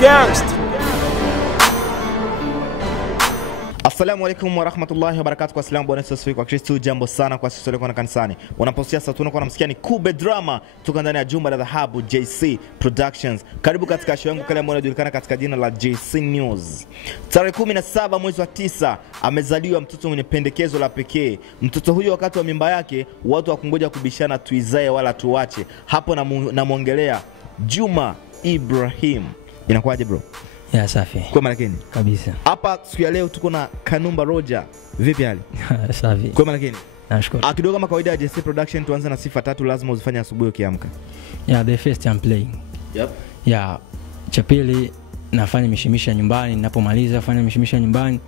Gangsta. Assalamu alaikum wa rahmatullahi wa barakatuh. Kwa salamu bwana sisi kwa Kristo, jambo sana kwa sisi walio kanisani. Unaposikia sauti unakuwa unamsikia ni Kube Drama kutoka ndani ya jumba la dhahabu JC Productions. Karibu katika show yangu kale ambayo inajulikana katika jina la JC News. Tarehe 17 mwezi wa 9 amezaliwa mtoto mwenye pendekezo la pekee. Mtoto huyo wakati wa mimba yake watu wakungoja kubishana tuizae wala tuache. Hapo namuongelea Juma Ibrahim. Inakuwaje bro? Ya safi. Kwa makini Kabisa. Hapa siku ya leo tuko na Kanumba Roger. Vipi hali? Safi. Kwa makini. Nashukuru. Kidogo kama kawaida ya JC Production tuanze na sifa tatu lazima uzifanye asubuhi ukiamka. Yeah, the first I'm playing. Yep. Yeah. Cha pili nafanya mishimisha nyumbani, ninapomaliza fanya mishimisha nyumbani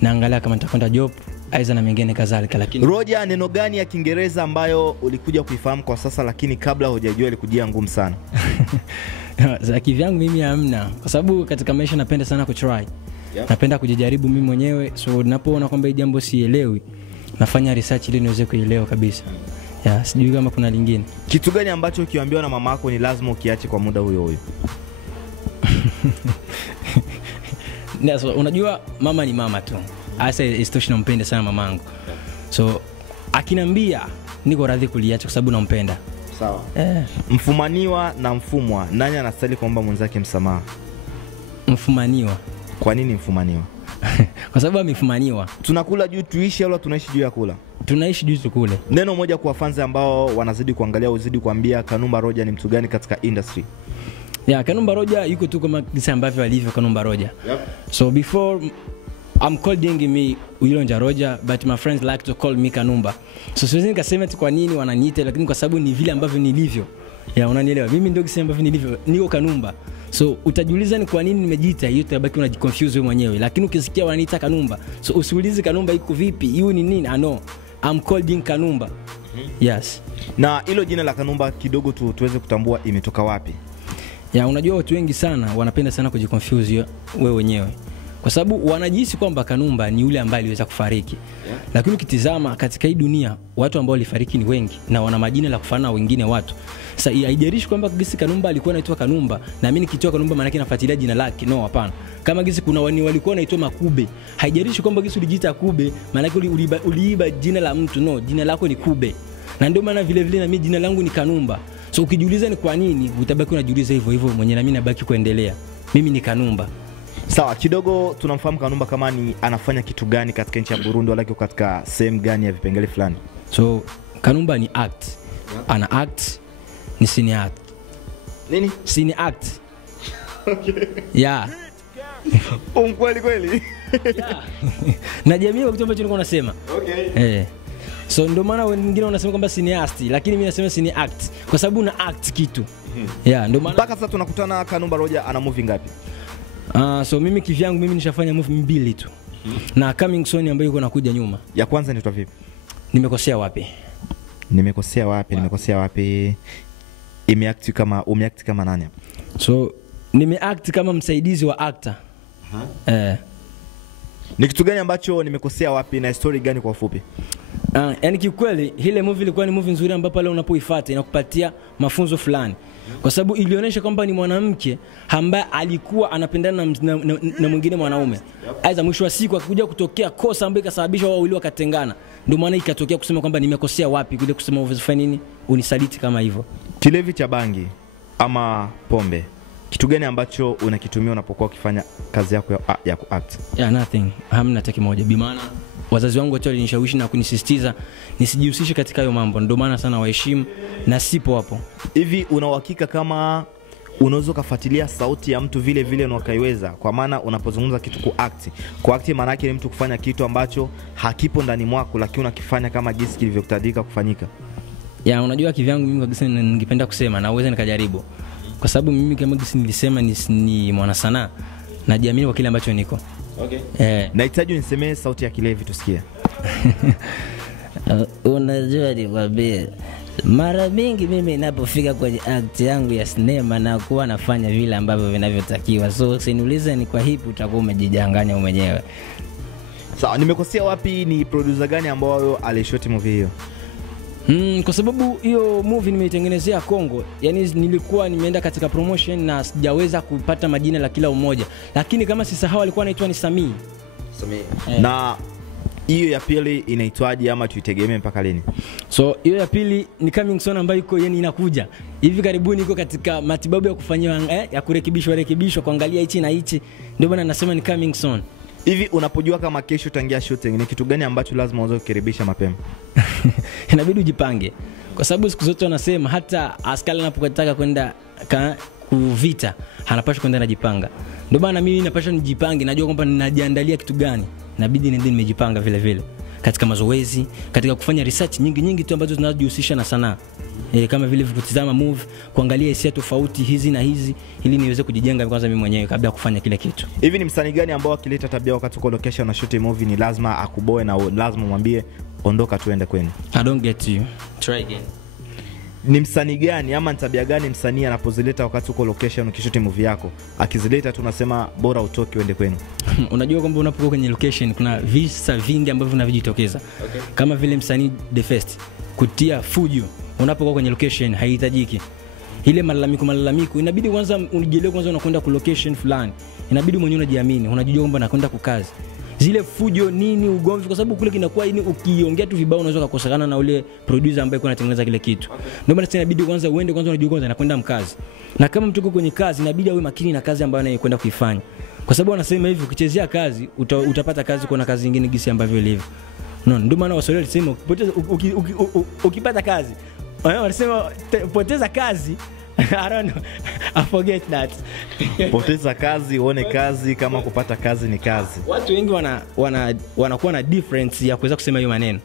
naangalia kama nitakwenda job aiza na mengine kadhalika. Lakini Roger, neno gani ya Kiingereza ambayo ulikuja kuifahamu kwa sasa lakini kabla hujajua ilikujia ngumu sana? za kivyangu mimi hamna, kwa sababu katika maisha napenda sana ku try. Yep. Napenda kujijaribu mimi mwenyewe, so ninapoona kwamba hii jambo sielewi nafanya research ili niweze kuelewa kabisa. Yeah, sijui kama kuna lingine. Kitu gani ambacho ukiambiwa na mama yako ni lazima ukiache kwa muda huyo huyo? So, unajua mama ni mama tu. Asa istoshi nampenda sana mamangu. So akinambia niko radhi kuliacha kwa sababu nampenda. Sawa. Mfumaniwa na mfumwa, nani anastahili kuomba mwenzake msamaha? Mfumaniwa. Kwa nini mfumaniwa? Kwa sababu amefumaniwa. Tunakula juu tuishi au tunaishi juu ya kula? Tunaishi juu tukule. Neno moja kwa fans ambao wanazidi kuangalia, uzidi kuambia Kanumba Roger ni mtu gani katika industry? Yeah, Kanumba Roger yuko tu kama jinsi ambavyo alivyo Kanumba Roger. Yep. So before I'm calling me Uyonja Roger, but my friends like to call me Kanumba. So siwezi nikasema kwa nini wananiita, lakini kwa sababu ni vile ambavyo nilivyo. Yeah, unanielewa. Mimi ndio kisema ambavyo nilivyo, niko Kanumba. So utajiuliza ni kwa nini nimejiita hiyo, utabaki unajiconfuse wewe mwenyewe. Lakini ukisikia wananiita Kanumba, so usiulize Kanumba iko vipi, hiyo ni nini? I know. I'm called Kanumba. Yes. Na hilo jina la Kanumba kidogo tuweze kutambua imetoka wapi? Ya, unajua watu wengi sana wanapenda sana kujiconfuse wewe wenyewe. Kwa sababu wanajihisi kwamba Kanumba ni yule ambaye aliweza kufariki. Yeah. Lakini ukitizama katika hii dunia watu ambao walifariki ni wengi na wana majina la kufanana wengine watu. Sasa haijalishi kwamba gisi Kanumba alikuwa anaitwa Kanumba na mimi nikitoa Kanumba maana yake nafuatilia jina lake. No, hapana. Kama gisi kuna wani walikuwa wanaitwa Makube, haijalishi kwamba gisi ulijiita Kube maana yake uliiba jina la mtu. No, jina lako ni Kube. Na ndio maana vile vile na mimi jina langu ni Kanumba. So ukijiuliza ni kwa nini, utabaki unajiuliza hivyo hivyo mwenye na mimi nabaki kuendelea. Mimi ni Kanumba. Sawa, kidogo tunamfahamu Kanumba kama ni anafanya kitu gani katika nchi ya Burundi wala katika sehemu gani ya vipengele fulani? So Kanumba ni act. Yeah. Ana act ni cine act. Nini? Cine act. Okay. Yeah. Kweli kweli. Yeah. Na jamii kwa kitu ambacho nilikuwa nasema. Okay. So ndio maana wengine wanasema kwamba cineast, lakini mimi nasema cine act kwa sababu na act kitu. Yeah, ndio maana mpaka sasa tunakutana Kanumba Roger ana movie ngapi? So mimi kivyangu mimi nishafanya movie 2 tu. Na coming soon ambayo iko nakuja nyuma. Ya kwanza inaitwa vipi? Nimekosea wapi? Nimekosea wapi? Umeact kama nani hapa? So nimeact kama msaidizi wa actor. Ni kitu gani ambacho nimekosea wapi na story gani kwa ufupi? Yani kikweli ile movie ilikuwa ni movie nzuri ambapo leo unapoifuata inakupatia mafunzo fulani. Kwa sababu ilionyesha kwamba ni mwanamke ambaye alikuwa anapendana na mwingine mwanaume. Aidha mwisho wa siku akakuja kutokea kosa ambayo ikasababisha wao wawili wakatengana. Ndio maana ikatokea kusema kwamba nimekosea wapi, kuja kusema ufanye nini unisaliti kama hivyo. Kilevi cha bangi ama pombe, kitu gani ambacho unakitumia unapokuwa ukifanya kazi yako ya kuact? Yeah, nothing. Hamna hata kimoja. Bi maana wazazi wangu wote walinishawishi na kunisisitiza nisijihusishe katika hayo mambo. Ndio maana sana waheshimu na sipo hapo. Hivi una uhakika kama unaweza kufuatilia sauti ya mtu vile vile na ukaiweza? Kwa maana unapozungumza kitu kuact maana yake ni mtu kufanya kitu ambacho hakipo ndani mwako lakini unakifanya kama jinsi kilivyokutajika kufanyika. Ya, unajua kivyangu mimi kabisa ningependa kusema na uweze nikajaribu. Kwa sababu mimi kama jinsi nilisema ni mwana sanaa na jiamini kwa kile ambacho niko. Okay. Nahitaji unisemee sauti ya kilevi tusikie. Unajua nikwambie, mara mingi mimi ninapofika kwenye act yangu ya sinema na kuwa nafanya vile ambavyo vinavyotakiwa. So usiniulize ni kwa hipi, utakuwa umejidanganya mwenyewe. Sawa, nimekosea wapi? Ni producer gani ambao alishoti movie hiyo? Kwa sababu hiyo movie nimeitengenezea Kongo, yani nilikuwa nimeenda katika promotion na sijaweza kupata majina la kila mmoja, lakini kama sisahau alikuwa anaitwa ni Samii. Na hiyo ya pili inaitwaje ama tuitegemee mpaka lini? So hiyo ya pili ni coming soon ambayo iko yani inakuja hivi karibuni, iko katika matibabu ya kufanywa ya kurekebishwa kuangalia hichi na hichi, ndio maana nasema ni coming soon. Hivi unapojua kama kesho tangia shooting, ni kitu gani ambacho lazima uanze kukaribisha mapema? Inabidi ujipange, kwa sababu siku zote wanasema hata askari anapotaka kwenda kuvita anapaswa kwenda anajipanga. Ndio maana mimi napaswa nijipange, najua kwamba ninajiandalia kitu gani, inabidi niende nimejipanga vile vile katika mazoezi, katika kufanya research nyingi tu ambazo zinajihusisha na sanaa. Kama vile kutizama movie, kuangalia hisia tofauti hizi na hizi, ili niweze kujijenga kwanza mimi mwenyewe kabla ya kufanya kila kitu. Hivi ni msanii gani ambao akileta tabia wakati uko location na shoot movie ni lazima akuboe na lazima umwambie ondoka tuende kwenu? I don't get you. Try again. Ni msanii gani ama tabia gani msanii anapozileta wakati uko location ukishoot movie yako, akizileta tunasema bora utoke uende kwenu? Unajua kwamba unapokuwa kwenye location kuna visa vingi ambavyo vinavijitokeza. Kama vile msanii The First kutia fujo unapokuwa kwenye location haihitajiki. Ile malalamiko inabidi kwanza unijielewe kwanza unakwenda ku location fulani. Inabidi mwenyewe unajiamini, unajijua kwamba nakwenda kukazi. Zile fujo nini ugomvi, kwa sababu kule kinakuwa ini ukiongea tu vibao unaweza kukosekana na ule producer ambaye yuko anatengeneza kile kitu. Ndio maana inabidi kwanza uende kwanza unajua kwanza nakwenda mkazi. Na kama mtu uko kwenye kazi inabidi awe makini na kazi ambayo anayokwenda kuifanya. Kwa sababu wanasema hivi ukichezea kazi utapata kazi kwa na kazi nyingine gisi ambavyo ilivyo. Ndio maana Waswahili wanasema ukipata kazi wanasema poteza kazi. I don't know. I forget that. Poteza kazi uone kazi kama kupata kazi ni kazi. Watu wengi wanakuwa na difference ya kuweza kusema hiyo maneno.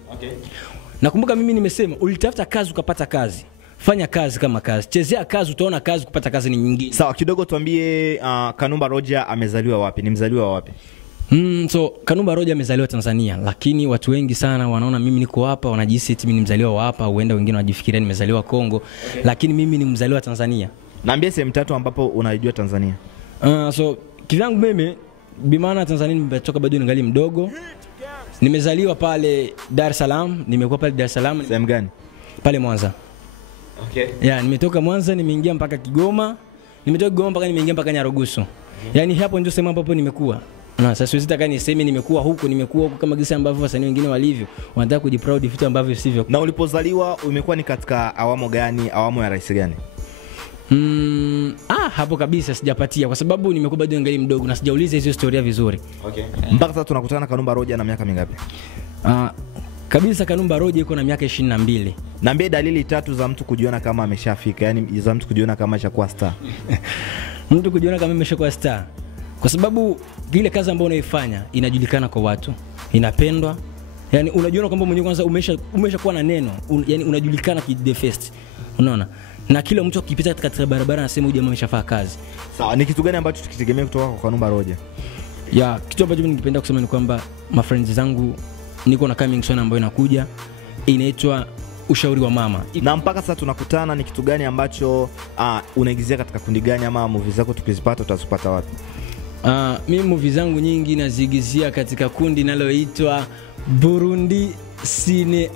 Nakumbuka mimi nimesema ulitafuta kazi ukapata kazi. Fanya kazi kama kazi. Chezea kazi utaona kazi, kupata kazi ni nyingine. Sawa, kidogo tuambie Kanumba Roger amezaliwa wapi? Ni mzaliwa wapi? So Kanumba Roger amezaliwa Tanzania, lakini watu wengi sana wanaona mimi niko hapa, wanajihisi eti mimi ni mzaliwa wa hapa, huenda wengine wanajifikiria nimezaliwa Kongo, lakini mimi ni mzaliwa Tanzania. Naambie sehemu tatu ambapo unajua Tanzania. So kivyangu mimi bimaana Tanzania nimetoka bado ningali mdogo. Nimezaliwa pale Dar es Salaam, nimekuwa pale Dar es Salaam. Sehemu gani? Pale Mwanza. Nimetoka Mwanza nimeingia mpaka Kigoma. Nimetoka Kigoma mpaka nimeingia mpaka Nyarugusu. Yaani hapo ndio sehemu ambapo nimekuwa. Na sasa siwezi taka niseme nimekuwa huko kama gisa ambavyo wasanii wengine walivyo. Wanataka kujiproud vitu ambavyo sivyo. Na ulipozaliwa umekuwa ni katika awamu gani? Awamu ya rais gani? Hapo kabisa sijapatia kwa sababu nimekuwa bado ningali mdogo na sijauliza hizo historia vizuri. Mpaka sasa tunakutana na Kanumba Roger na miaka mingapi? Kabisa Kanumba Roger yuko na miaka 22. Naambie dalili tatu za mtu kujiona kama ameshafika, yani za mtu kujiona kama ameshakuwa star. Mtu kujiona kama ameshakuwa star kwa sababu ile kazi ambayo unaifanya inajulikana kwa watu, inapendwa. Yani unajiona kwamba mwenyewe kwanza umeshakuwa na neno, yani unajulikana The First. Unaona? Na kila mtu akipita katika barabara anasema huyu jamaa ameshafanya kazi. Sawa, ni kitu gani ambacho tukitegemea kutoka kwa Kanumba Roger? Kitu ambacho mimi ningependa kusema ni kwamba friends zangu niko na coming soon ambayo inakuja, inaitwa Ushauri wa Mama. Na mpaka sasa tunakutana, ni kitu gani ambacho unaigizia katika kundi gani ama movie zako tukizipata utazipata wapi? Mimi movie zangu nyingi naziigizia katika kundi linaloitwa Burundi Cine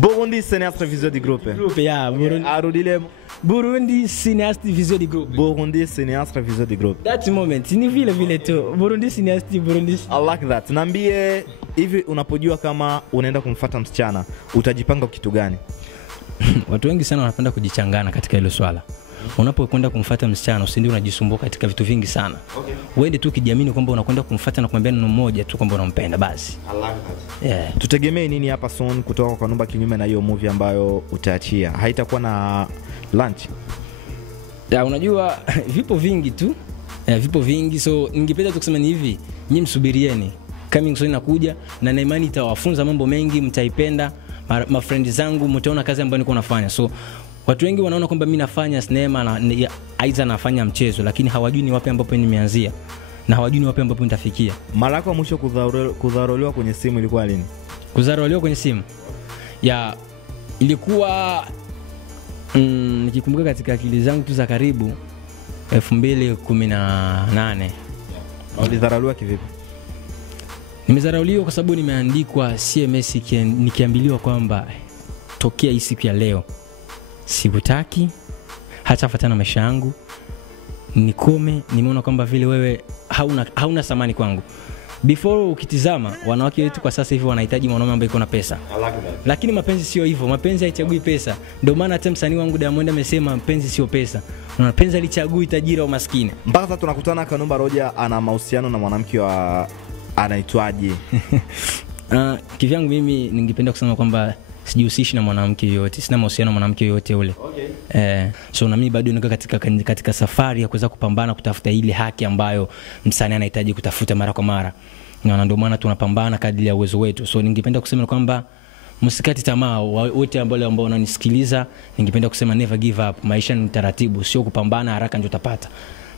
Burundi Cineaste Vision du Groupe. Burundi Cineaste Vision du Groupe. Burundi Cineaste Vision du Groupe. That moment ni vile tu. Burundi Cineaste Burundi. I like that. Naambie hivi unapojua kama unaenda kumfuata msichana, utajipanga kitu gani? Watu wengi sana wanapenda kujichangana katika hilo swala. Unapokwenda kumfuata msichana usindi unajisumbua katika vitu vingi sana. Uende tu kijiamini kwamba unakwenda kumfuata na kumwambia neno moja tu kwamba unampenda basi. I like that. Tutegemee nini hapa soon kutoka kwa Kanumba kinyume na hiyo movie ambayo utaachia? Haitakuwa na lunch? Unajua vipo vingi tu. Vipo vingi, so ningependa tu kusema ni hivi, nyinyi msubirieni. Coming soon inakuja na na imani itawafunza mambo mengi, mtaipenda. Ma friends zangu mtaona kazi ambayo niko nafanya. So watu wengi wanaona kwamba mimi nafanya sinema na aidha nafanya mchezo, lakini hawajui ni wapi ambapo nimeanzia na hawajui ni wapi ambapo nitafikia. Mara yako mwisho kudharauliwa kwenye simu ilikuwa lini? Kudharauliwa kwenye simu? Ilikuwa nikikumbuka katika akili zangu tu za karibu 2018. Ulidharauliwa kivipi? Nimezarauliwa kwa sababu nimeandikwa CMS nikiambiliwa kwamba tokea hii siku ya leo sikutaki, hata fatana maisha yangu, nikome. Nimeona kwamba vile wewe hauna thamani kwangu. Before ukitizama wanawake wetu kwa sasa hivi wanahitaji mwanaume ambaye yuko na pesa. Lakini mapenzi sio hivyo. Mapenzi haichagui pesa. Ndio maana hata msanii wangu Diamond amesema mapenzi sio pesa. Mapenzi halichagui tajiri au maskini. Mpaka sasa tunakutana Kanumba Roger ana mahusiano na mwanamke wa anaitwaje? Kivyangu mimi ningependa kusema kwamba sijihusishi na mwanamke yoyote, sina mahusiano na mwanamke yoyote ule. So na mimi bado niko katika safari ya kuweza kupambana kutafuta ile haki ambayo msanii anahitaji kutafuta mara kwa mara. Na ndio maana tunapambana kadri ya uwezo wetu. So ningependa kusema kwamba msikati tamaa wote ambao wananisikiliza, ningependa kusema never give up. Maisha ni taratibu, sio kupambana haraka ndio utapata.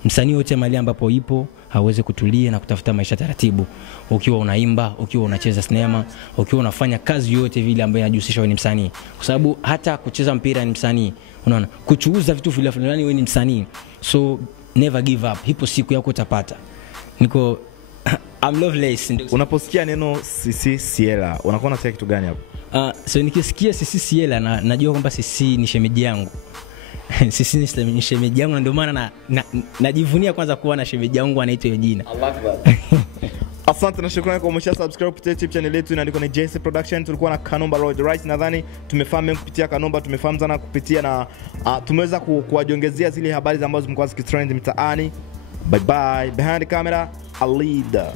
Msanii wote mahali ambapo ipo hawezi kutulia na kutafuta maisha taratibu. Ukiwa unaimba, ukiwa unacheza sinema, ukiwa unafanya kazi yote vile ambayo inajihusisha wewe ni msanii. Kwa sababu hata kucheza mpira ni msanii. Unaona? Kuchuuza vitu vile fulani wewe ni msanii. So never give up. Hipo siku yako utapata. Niko I'm loveless. Unaposikia neno Sisi Siela, unakuwa unasikia kitu gani hapo? So nikisikia Sisi Siela najua kwamba Sisi ni shemeji yangu. Sisi ni shemeji yangu, ndio maana najivunia kwanza kuwa na shemeji yangu anaitwa hiyo jina. Asante na shukrani kwa umesha subscribe kupitia YouTube channel yetu inaandikwa ni JC Production. Tulikuwa na Kanumba Roger, right? Nadhani tumefahamu kupitia Kanumba, tumefahamu sana kupitia na tumeweza kuwajiongezea zile habari ambazo zimekuwa zikitrend mtaani. Bye bye. Behind the camera, Alida.